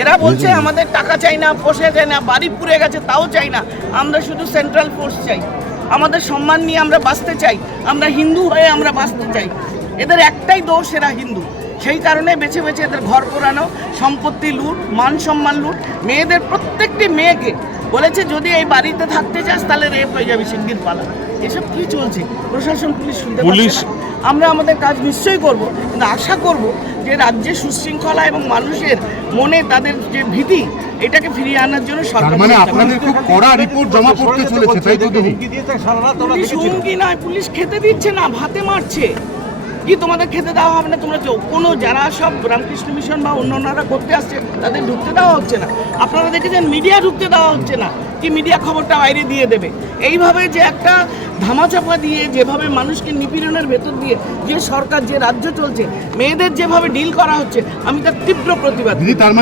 এরা বলছে আমাদের টাকা চাই না, পোষে চাই না, বাড়ি পুড়ে গেছে তাও চাই না, আমরা শুধু সেন্ট্রাল ফোর্স চাই, আমাদের সম্মান নিয়ে আমরা বাঁচতে চাই, আমরা হিন্দু হয়ে আমরা বাঁচতে চাই। এদের একটাই দোষ, এরা হিন্দু। সেই কারণে বেছে বেছে এদের ঘর পোড়ানো, সম্পত্তি লুট, মান সম্মান লুট। মেয়েদের প্রত্যেকটি মেয়েকে বলেছে যদি এই বাড়িতে থাকতে চাস তাহলে রেপ হয়ে যাবে, শিগগির পালা। এসব কি চলছে? প্রশাসন, পুলিশ শুনতে পাচ্ছে না। আমরা আমাদের কাজ নিশ্চয়ই করব, কিন্তু আশা করব যে রাজ্যে সুশৃঙ্খলা এবং মানুষের মনে তাদের যে ভীতি, এটাকে ফিরিয়ে আনার জন্য সরকার। মানে আপনাদের খুব কড়া রিপোর্ট জমা পড়তে চলেছে, তাই তো? পুলিশ হুমকি নয়, পুলিশ খেতে দিচ্ছে না, ভাতে মারছে। কি তোমাদের খেতে দেওয়া হবে না? তোমরা কোনো যারা সব রামকৃষ্ণ মিশন বা অন্যান্যরা করতে আসছে তাদের ঢুকতে দেওয়া হচ্ছে না। আপনারা দেখেছেন মিডিয়া ঢুকতে দেওয়া হচ্ছে না, কি মিডিয়া খবরটা বাইরে দিয়ে দেবে। এইভাবে যে একটা ধামাচাপা দিয়ে যেভাবে মানুষকে নিপীড়নের ভেতর দিয়ে যে সরকার, যে রাজ্য চলছে, মেয়েদের যেভাবে ডিল করা হচ্ছে, আমি তার তীব্র প্রতিবাদ।